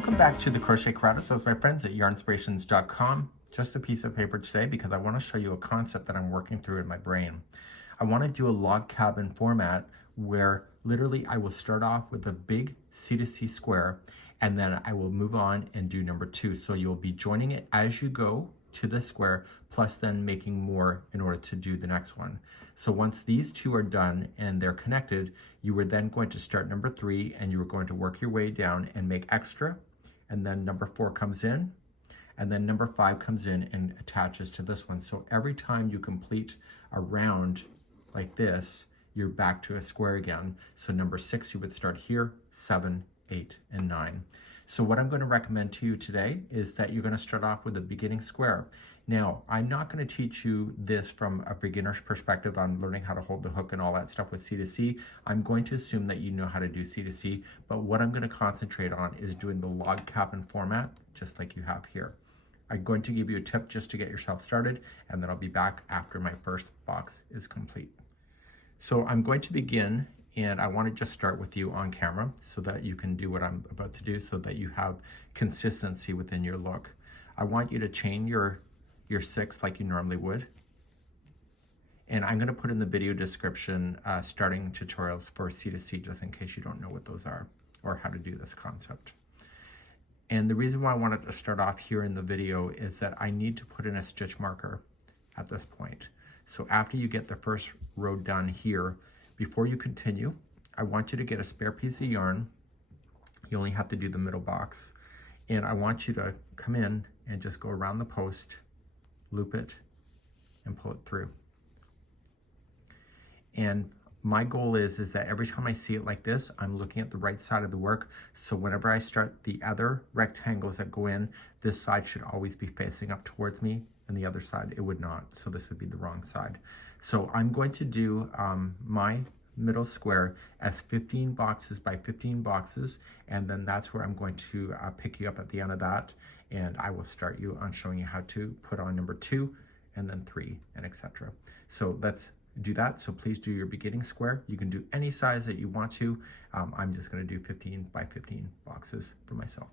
Welcome back to the Crochet Karate. So it's my friends at yarnspirations.com. Just a piece of paper today because I want to show you a concept that I'm working through in my brain. I want to do a log cabin format where literally I will start off with a big C2C square and then I will move on and do number 2. So you'll be joining it as you go to the square, plus then making more in order to do the next one. So once these two are done and they're connected, you are then going to start number 3 and you are going to work your way down and make extra, and then number 4 comes in, and then number 5 comes in and attaches to this one. So every time you complete a round like this, you're back to a square again. So number 6, you would start here, 7, 8, and 9. So what I'm going to recommend to you today is that you're going to start off with a beginning square. Now, I'm not going to teach you this from a beginner's perspective on learning how to hold the hook and all that stuff with C2C. I'm going to assume that you know how to do C2C, but what I'm going to concentrate on is doing the log cabin format, just like you have here. I'm going to give you a tip just to get yourself started, and then I'll be back after my first box is complete. So I'm going to begin, and I want to just start with you on camera so that you can do what I'm about to do so that you have consistency within your look. I want you to chain your 6 like you normally would. And I'm going to put in the video description starting tutorials for C2C just in case you don't know what those are or how to do this concept. And the reason why I wanted to start off here in the video is that I need to put in a stitch marker at this point. So after you get the first row done here, before you continue, I want you to get a spare piece of yarn. You only have to do the middle box. And I want you to come in and just go around the post, loop it, and pull it through. And my goal is that every time I see it like this, I'm looking at the right side of the work. So whenever I start the other rectangles that go in, this side should always be facing up towards me, and the other side it would not. So this would be the wrong side. So I'm going to do my middle square as 15 boxes by 15 boxes, and then that's where I'm going to pick you up at the end of that, and I will start you on showing you how to put on number 2 and then 3 and etc. So let's do that. So please do your beginning square. You can do any size that you want to. I'm just going to do 15 by 15 boxes for myself.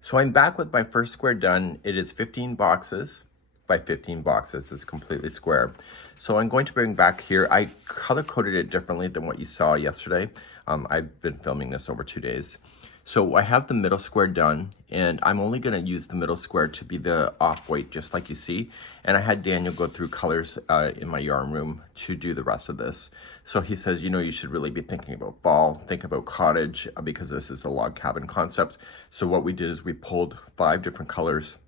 So I'm back with my first square done. It is 15 boxes by 15 boxes. It's completely square. So I'm going to bring back here. I color coded it differently than what you saw yesterday. I've been filming this over 2 days. So I have the middle square done, and I'm only going to use the middle square to be the off white, just like you see. And I had Daniel go through colors in my yarn room to do the rest of this. So he says, you know, you should really be thinking about fall, think about cottage, because this is a log cabin concept. So what we did is we pulled 5 different colors.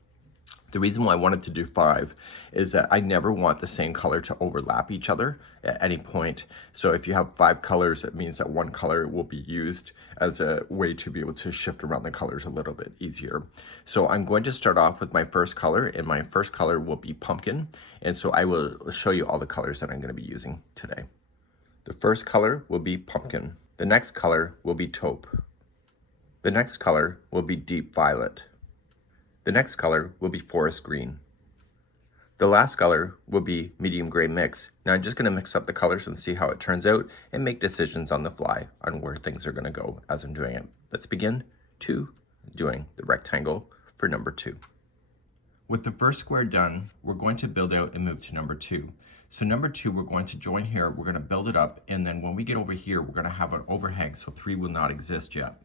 The reason why I wanted to do 5 is that I never want the same color to overlap each other at any point. So if you have 5 colors, it means that one color will be used as a way to be able to shift around the colors a little bit easier. So I'm going to start off with my first color, and my first color will be pumpkin. And so I will show you all the colors that I'm going to be using today. The first color will be pumpkin. The next color will be taupe. The next color will be deep violet. The next color will be forest green. The last color will be medium gray mix. Now I'm just going to mix up the colors and see how it turns out and make decisions on the fly on where things are going to go as I'm doing it. Let's begin doing the rectangle for number 2. With the first square done, we're going to build out and move to number 2. So number 2, we're going to join here, we're going to build it up, and then when we get over here, we're going to have an overhang, so 3 will not exist yet.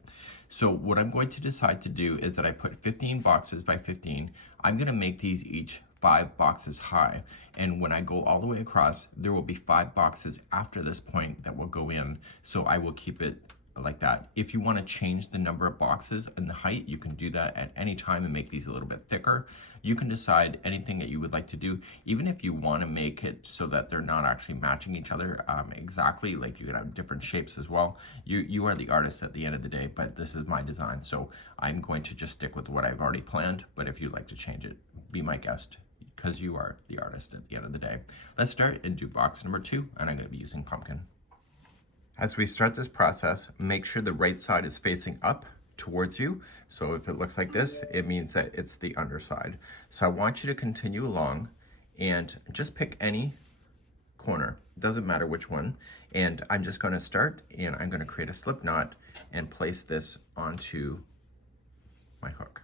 So what I'm going to decide to do is that I put 15 boxes by 15. I'm going to make these each 5 boxes high, and when I go all the way across, there will be 5 boxes after this point that will go in, so I will keep it like that. If you want to change the number of boxes and the height, you can do that at any time and make these a little bit thicker. You can decide anything that you would like to do, even if you want to make it so that they're not actually matching each other exactly, like you could have different shapes as well. You are the artist at the end of the day, but this is my design, so I'm going to just stick with what I've already planned, but if you'd like to change it, be my guest, because you are the artist at the end of the day. Let's start and do box number 2, and I'm going to be using pumpkin. As we start this process, make sure the right side is facing up towards you. So if it looks like this, it means that it's the underside. So I want you to continue along and just pick any corner. It doesn't matter which one. And I'm just going to start, and I'm going to create a slip knot and place this onto my hook.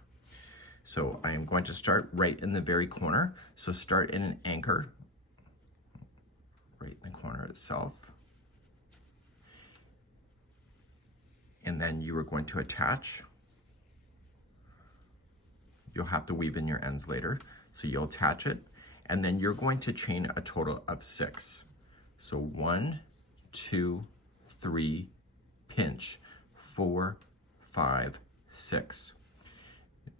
So I am going to start right in the very corner. So start in an anchor, right in the corner itself. And then you are going to attach. You'll have to weave in your ends later. So you'll attach it, and then you're going to chain a total of 6. So 1, 2, 3, pinch, 4, 5, 6.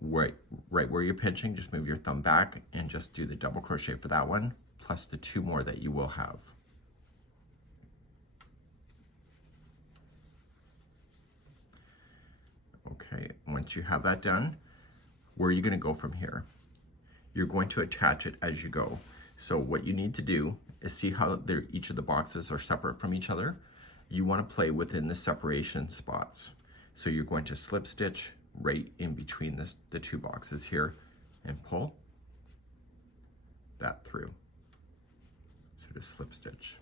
Right where you're pinching, just move your thumb back and just do the double crochet for that one, plus the 2 more that you will have. Okay, once you have that done, where are you going to go from here? You're going to attach it as you go. So what you need to do is see how each of the boxes are separate from each other. You want to play within the separation spots. So you're going to slip stitch right in between the 2 boxes here and pull that through. So just slip stitch.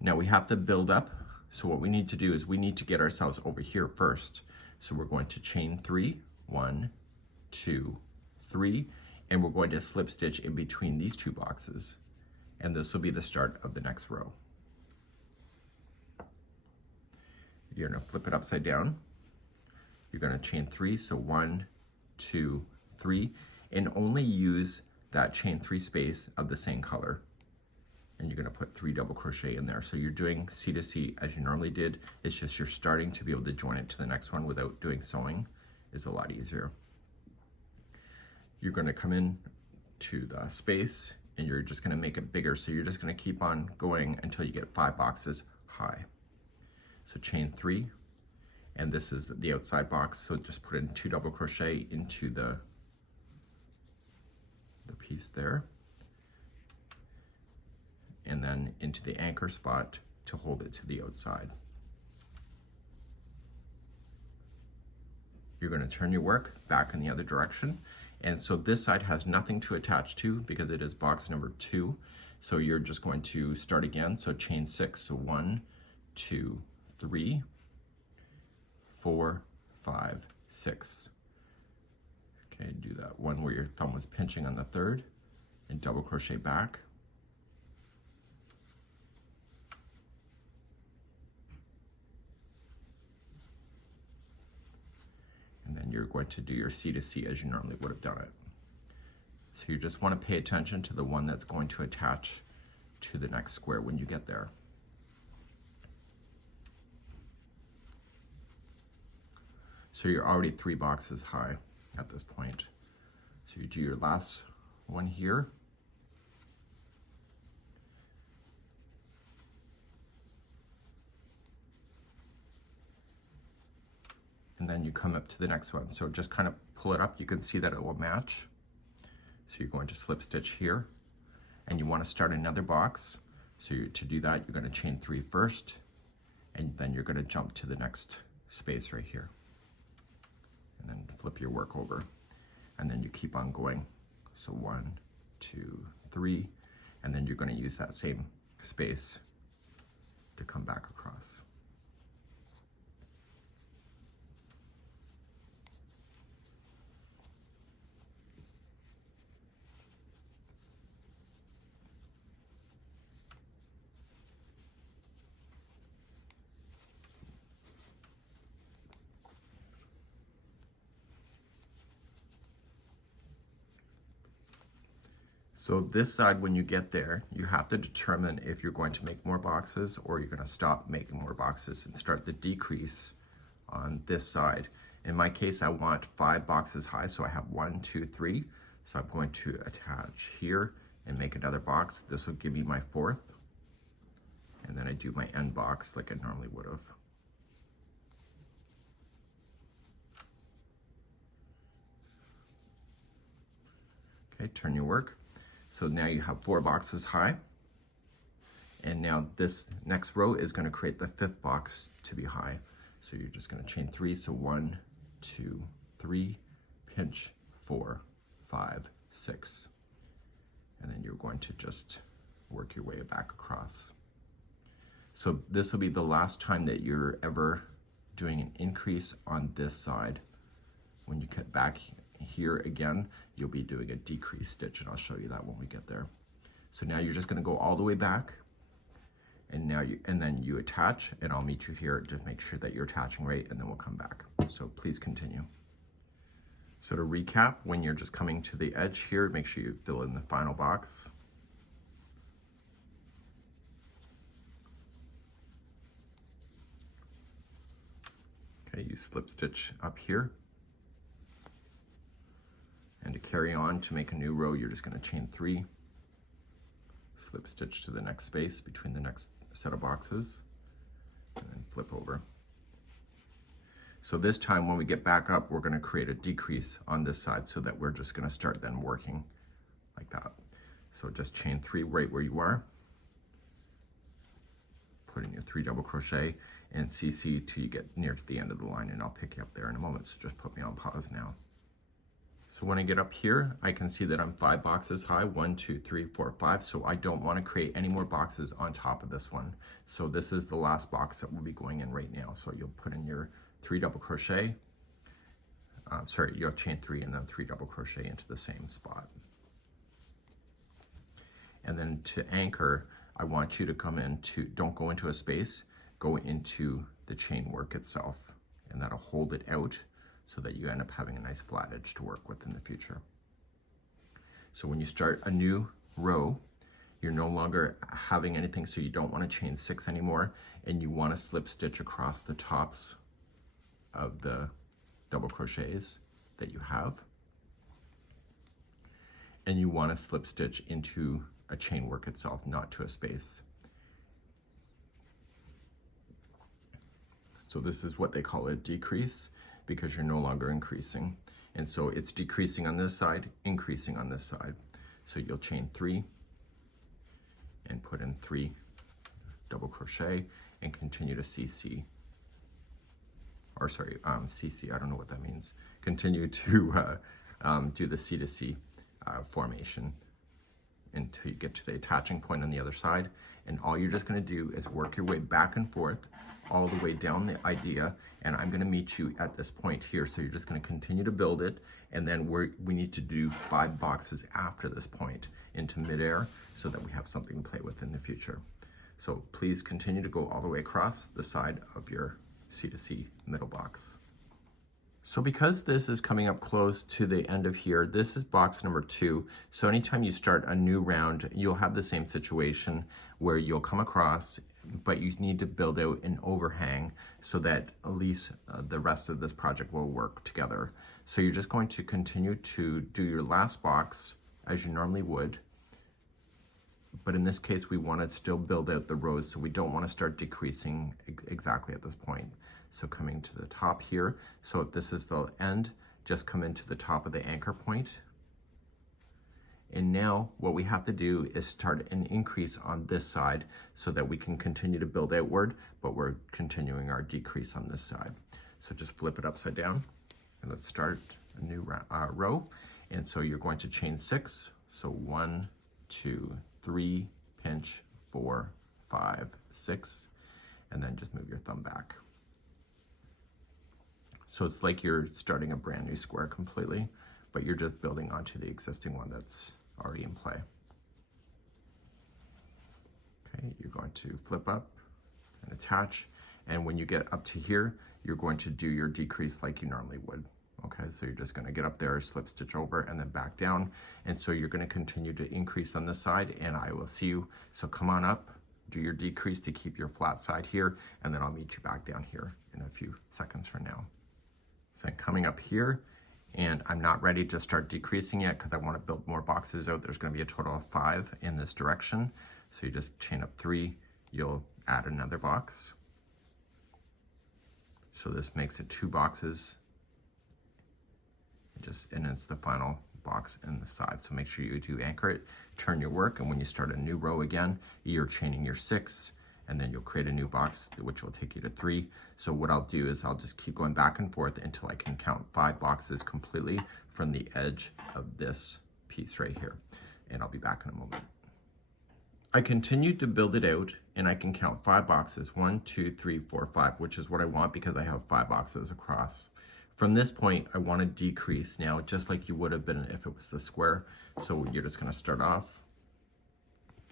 Now we have to build up. So what we need to do is we need to get ourselves over here first. So we're going to chain 3, 1, 2, 3, and we're going to slip stitch in between these 2 boxes. And this will be the start of the next row. You're going to flip it upside down. You're going to chain 3, so 1, 2, 3, and only use that chain 3 space of the same color. And you're going to put 3 double crochet in there. So you're doing C2C as you normally did. It's just you're starting to be able to join it to the next one without doing sewing is a lot easier. You're going to come in to the space and you're just going to make it bigger. So you're just going to keep on going until you get 5 boxes high. So chain 3, and this is the outside box. So just put in 2 double crochet into the piece there, and then into the anchor spot to hold it to the outside. You're going to turn your work back in the other direction. And so this side has nothing to attach to because it is box number 2. So you're just going to start again. So chain 6, so 1, 2, 3, 4, 5, 6. Okay, do that one where your thumb was pinching on the 3rd and double crochet back. And then you're going to do your C2C as you normally would have done it. So you just want to pay attention to the one that's going to attach to the next square when you get there. So you're already 3 boxes high at this point. So you do your last one here. And then you come up to the next one. So just kind of pull it up. You can see that it will match. So you're going to slip stitch here, and you want to start another box. So to do that, you're going to chain 3 first, and then you're going to jump to the next space right here. And then flip your work over, and then you keep on going. So 1, 2, 3, and then you're going to use that same space to come back across. So this side, when you get there, you have to determine if you're going to make more boxes or you're going to stop making more boxes and start the decrease on this side. In my case, I want 5 boxes high, so I have 1, 2, 3. So I'm going to attach here and make another box. This will give me my 4th. And then I do my end box like I normally would have. Okay, turn your work. So now you have 4 boxes high. And now this next row is going to create the 5th box to be high. So you're just going to chain 3. So 1, 2, 3, pinch, 4, 5, 6. And then you're going to just work your way back across. So this will be the last time that you're ever doing an increase on this side When you get back here again, you'll be doing a decrease stitch, and I'll show you that when we get there. So now you're just going to go all the way back, and then you attach, and I'll meet you here to make sure that you're attaching right, and then we'll come back. So please continue. So to recap, when you're just coming to the edge here, make sure you fill in the final box. Okay, you slip stitch up here. And to carry on, to make a new row, you're just going to chain 3, slip stitch to the next space between the next set of boxes, and then flip over. So this time when we get back up, we're going to create a decrease on this side so that we're just going to start then working like that. So just chain 3 right where you are, put in your 3 double crochet, and CC till you get near to the end of the line, and I'll pick you up there in a moment, so just put me on pause now. So when I get up here, I can see that I'm 5 boxes high, 1, 2, 3, 4, 5. So I don't want to create any more boxes on top of this one. So this is the last box that will be going in right now. So you'll put in your 3 double crochet, you'll chain 3 and then 3 double crochet into the same spot. And then to anchor, I want you to come into, don't go into a space, go into the chain work itself, and that'll hold it out so that you end up having a nice flat edge to work with in the future. So when you start a new row, you're no longer having anything, so you don't want to chain 6 anymore, and you want to slip stitch across the tops of the double crochets that you have, and you want to slip stitch into a chain work itself, not to a space. So this is what they call a decrease, because you're no longer increasing. And so it's decreasing on this side, increasing on this side. So you'll chain 3 and put in 3 double crochet and continue to CC. Or sorry, CC, I don't know what that means. Continue to do the C2C formation until you get to the attaching point on the other side. And all you're just gonna do is work your way back and forth all the way down the idea, and I'm gonna meet you at this point here. So you're just gonna continue to build it, and then we need to do 5 boxes after this point into midair so that we have something to play with in the future. So please continue to go all the way across the side of your C2C middle box. So because this is coming up close to the end of here, this is box number 2. So anytime you start a new round, you'll have the same situation where you'll come across, but you need to build out an overhang so that at least the rest of this project will work together. So you're just going to continue to do your last box as you normally would, but in this case, we want to still build out the rows, so we don't want to start decreasing exactly at this point. So coming to the top here, so if this is the end, just come into the top of the anchor point. And now what we have to do is start an increase on this side so that we can continue to build outward, but we're continuing our decrease on this side. So just flip it upside down, and let's start a new row. And so you're going to chain 6. So 1, 2, 3, pinch, 4, 5, 6, and then just move your thumb back. So it's like you're starting a brand new square completely, but you're just building onto the existing one that's already in play. Okay, you're going to flip up and attach, and when you get up to here, you're going to do your decrease like you normally would. Okay, so you're just going to get up there, slip stitch over, and then back down. And so you're going to continue to increase on this side, and I will see you. So come on up, do your decrease to keep your flat side here, and then I'll meet you back down here in a few seconds from now. So I'm coming up here, and I'm not ready to start decreasing yet because I want to build more boxes out. There's going to be a total of 5 in this direction. So you just chain up 3, you'll add another box. So this makes it 2 boxes. And it's the final box in the side. So make sure you do anchor it, turn your work, and when you start a new row again, you're chaining your 6, and then you'll create a new box, which will take you to 3. So what I'll do is I'll just keep going back and forth until I can count 5 boxes completely from the edge of this piece right here. And I'll be back in a moment. I continued to build it out, and I can count 5 boxes, 1, 2, 3, 4, 5, which is what I want because I have 5 boxes across From this point, I want to decrease now, just like you would have been if it was the square. So you're just going to start off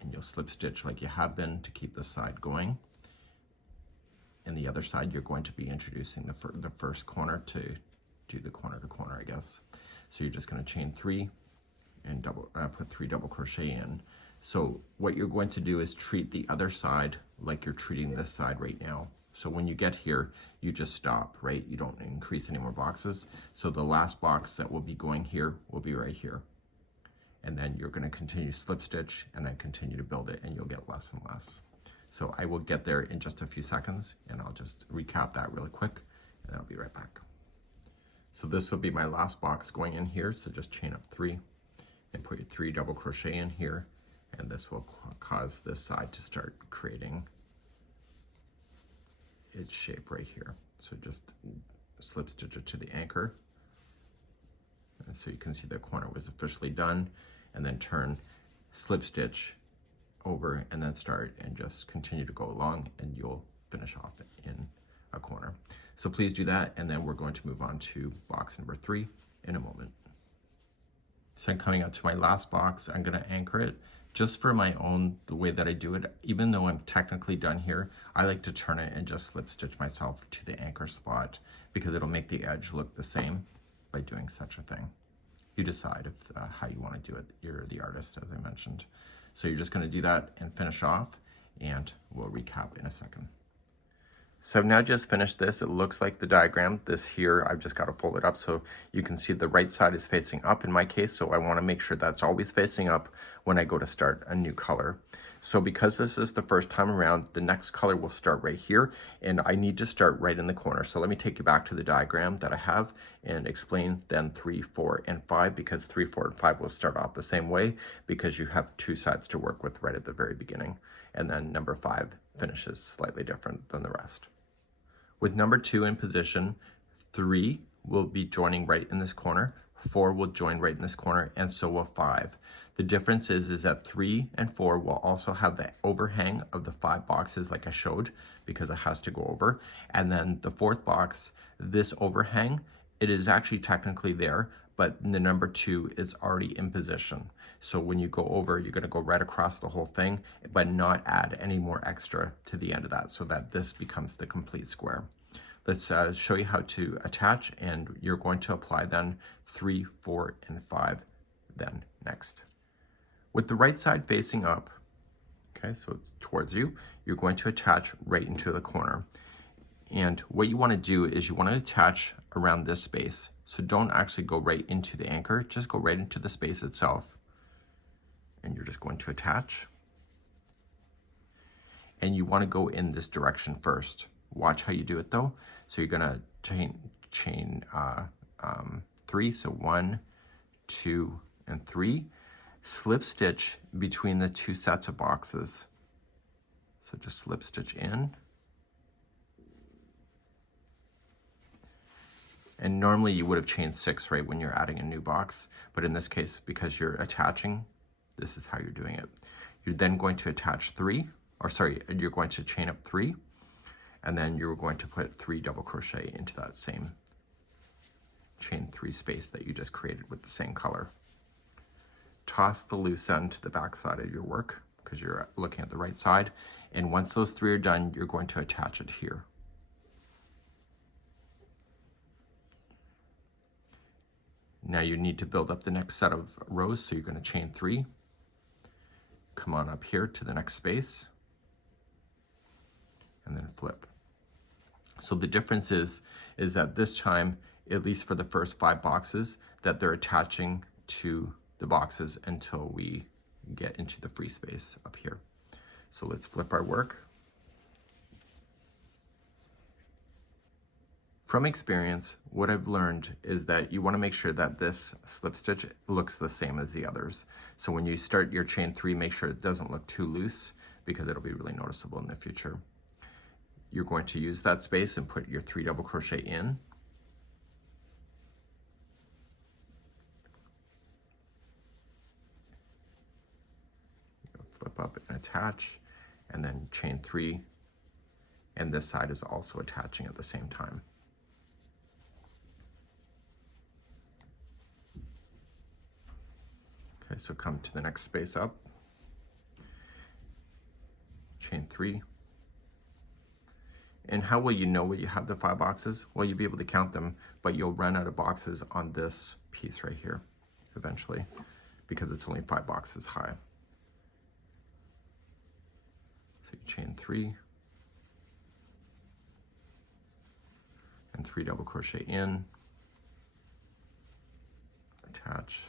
and you'll slip stitch like you have been to keep this side going. And the other side, you're going to be introducing the first corner to do the corner to corner, I guess. So you're just going to chain 3 and put 3 double crochet in. So what you're going to do is treat the other side like you're treating this side right now. So when you get here, you just stop, right? You don't increase any more boxes. So the last box that will be going here will be right here. And then you're going to continue slip stitch and then continue to build it, and you'll get less and less. So I will get there in just a few seconds, and I'll just recap that really quick, and I'll be right back. So this will be my last box going in here. So just chain up 3 and put your 3 double crochet in here, and this will cause this side to start creating its shape right here. So just slip stitch it to the anchor, and so you can see the corner was officially done, and then turn, slip stitch over, and then start and just continue to go along, and you'll finish off in a corner. So please do that, and then we're going to move on to box number 3 in a moment. So I'm coming out to my last box. I'm going to anchor it just for my own, the way that I do it. Even though I'm technically done here, I like to turn it and just slip stitch myself to the anchor spot, because it'll make the edge look the same by doing such a thing. You decide if how you want to do it. You're the artist, as I mentioned. So you're just going to do that and finish off, and we'll recap in a second. So I've now just finished this. It looks like the diagram. This here, I've just got to fold it up so you can see the right side is facing up in my case. So I want to make sure that's always facing up when I go to start a new color. So because this is the first time around, the next color will start right here, and I need to start right in the corner. So let me take you back to the diagram that I have and explain then 3, 4, and 5, because 3, 4, and 5 will start off the same way because you have 2 sides to work with right at the very beginning. And then number 5 finishes slightly different than the rest. With number 2 in position, 3 will be joining right in this corner, 4 will join right in this corner, and so will 5. The difference is that 3 and 4 will also have the overhang of the 5 boxes like I showed, because it has to go over. And then the 4th box, this overhang, it is actually technically there, but the number 2 is already in position. So when you go over, you're going to go right across the whole thing, but not add any more extra to the end of that, so that this becomes the complete square. Let's show you how to attach, and you're going to apply then 3, 4, and 5 then next. With the right side facing up, okay, so it's towards you, you're going to attach right into the corner. And what you want to do is you want to attach around this space. So don't actually go right into the anchor, just go right into the space itself. And you're just going to attach. And you want to go in this direction first. Watch how you do it though. So you're going to chain 3, so 1, 2, and 3. Slip stitch between the 2 sets of boxes. So just slip stitch in. And normally you would have chained 6, right, when you're adding a new box. But in this case, because you're attaching, this is how you're doing it. You're then going to attach 3, or sorry, you're going to chain up 3, and then you're going to put 3 double crochet into that same chain 3 space that you just created with the same color. Toss the loose end to the back side of your work, because you're looking at the right side. And once those 3 are done, you're going to attach it here. Now you need to build up the next set of rows, so you're going to chain 3, come on up here to the next space, and then flip. So the difference is that this time, at least for the first 5 boxes, that they're attaching to the boxes until we get into the free space up here. So let's flip our work. From experience, what I've learned is that you want to make sure that this slip stitch looks the same as the others. So when you start your chain 3, make sure it doesn't look too loose, because it'll be really noticeable in the future. You're going to use that space and put your 3 double crochet in. Flip up and attach, and then chain 3, and this side is also attaching at the same time. Okay, so come to the next space up, chain 3. And how will you know when you have the 5 boxes? Well, you'll be able to count them, but you'll run out of boxes on this piece right here eventually, because it's only 5 boxes high. So you chain 3 and 3 double crochet in, attach,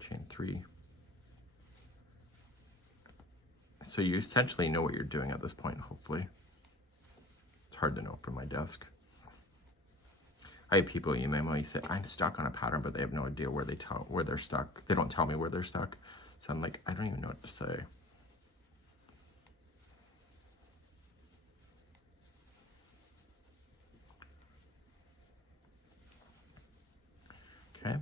chain 3. So you essentially know what you're doing at this point, hopefully. It's hard to know from my desk. I have people email me say, I'm stuck on a pattern, but they have no idea where they're stuck. They don't tell me where they're stuck. So I'm like, I don't even know what to say. Okay,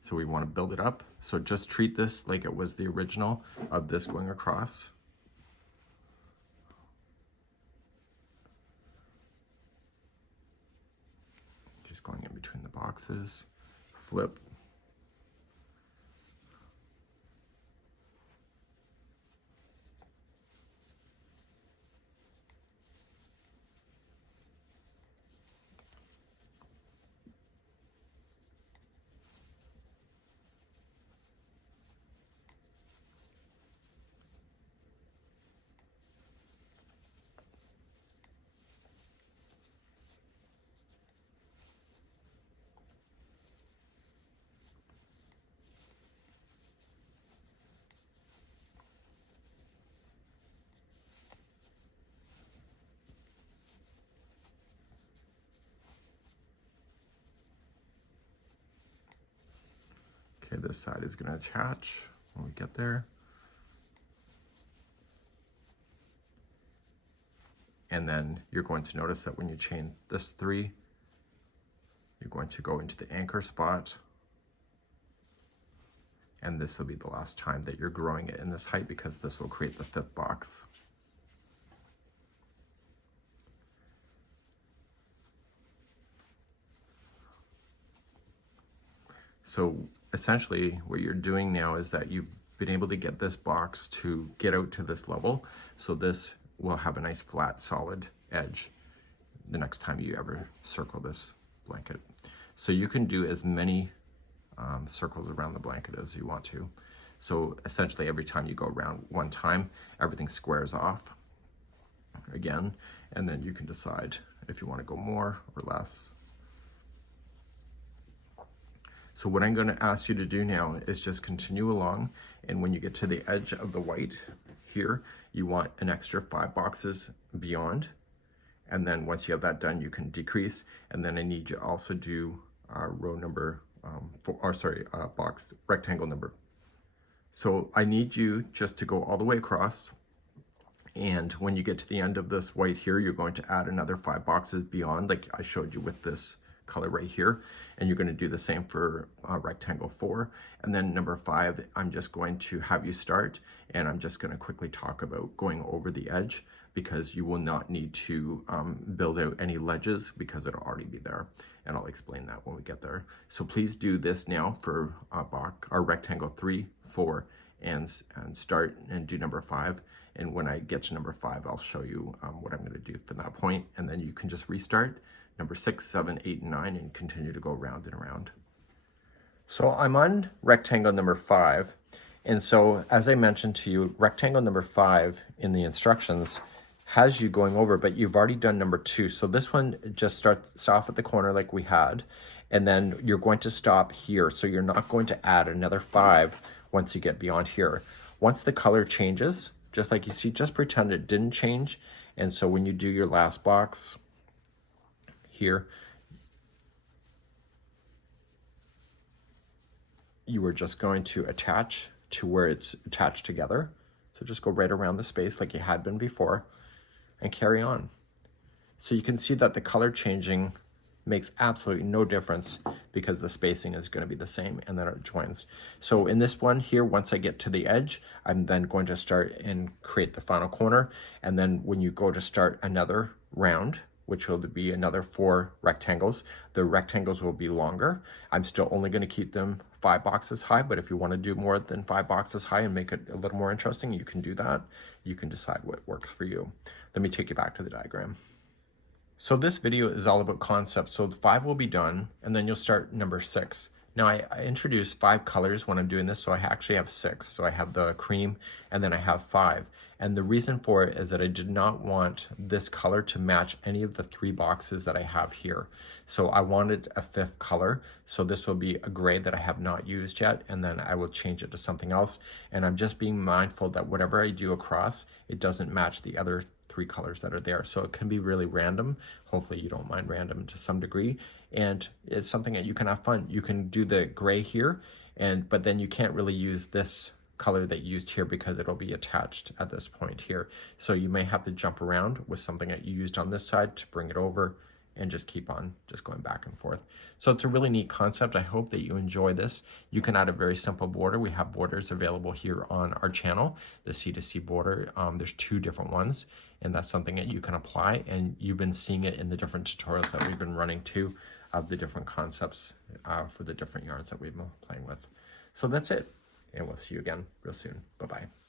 so we want to build it up. So just treat this like it was the original of this going across. Just going in between the boxes, flip. Okay, this side is going to attach when we get there. And then you're going to notice that when you chain this 3, you're going to go into the anchor spot. And this will be the last time that you're growing it in this height, because this will create the 5th box. So essentially what you're doing now is that you've been able to get this box to get out to this level. So this will have a nice flat solid edge the next time you ever circle this blanket. So you can do as many circles around the blanket as you want to. So essentially every time you go around one time, everything squares off again, and then you can decide if you want to go more or less. So what I'm going to ask you to do now is just continue along, and when you get to the edge of the white here, you want an extra 5 boxes beyond, and then once you have that done, you can decrease, and then I need you to also do row number, box rectangle number. So I need you just to go all the way across, and when you get to the end of this white here, you're going to add another 5 boxes beyond, like I showed you with this color right here, and you're going to do the same for rectangle 4, and then number 5 I'm just going to have you start, and I'm just going to quickly talk about going over the edge, because you will not need to build out any ledges because it'll already be there, and I'll explain that when we get there. So please do this now for our rectangle 3, 4, and start and do number 5, and when I get to number 5 I'll show you what I'm going to do from that point, and then you can just restart number 6, 7, 8, and 9 and continue to go round and around. So I'm on rectangle number 5, and so as I mentioned to you, rectangle number 5 in the instructions has you going over, but you've already done number 2. So this one just starts off at the corner like we had, and then you're going to stop here. So you're not going to add another 5 once you get beyond here. Once the color changes, just like you see, just pretend it didn't change. And so when you do your last box here, you are just going to attach to where it's attached together. So just go right around the space like you had been before and carry on. So you can see that the color changing makes absolutely no difference because the spacing is going to be the same, and then it joins. So in this one here, once I get to the edge, I'm then going to start and create the final corner. And then when you go to start another round, which will be another 4 rectangles. The rectangles will be longer. I'm still only going to keep them 5 boxes high, but if you want to do more than 5 boxes high and make it a little more interesting, you can do that. You can decide what works for you. Let me take you back to the diagram. So this video is all about concepts. So 5 will be done, and then you'll start number 6. Now I introduced 5 colors when I'm doing this, so I actually have 6. So I have the cream, and then I have 5. And the reason for it is that I did not want this color to match any of the 3 boxes that I have here. So I wanted a 5th color. So this will be a gray that I have not used yet, and then I will change it to something else. And I'm just being mindful that whatever I do across, it doesn't match the other 3 colors that are there. So it can be really random. Hopefully you don't mind random to some degree. And it's something that you can have fun. You can do the gray here, but then you can't really use this color that you used here because it'll be attached at this point here. So you may have to jump around with something that you used on this side to bring it over and just keep on just going back and forth. So it's a really neat concept. I hope that you enjoy this. You can add a very simple border. We have borders available here on our channel, the C2C border. There's 2 different ones, and that's something that you can apply, and you've been seeing it in the different tutorials that we've been running too, of the different concepts for the different yarns that we've been playing with. So that's it, and we'll see you again real soon. Bye-bye.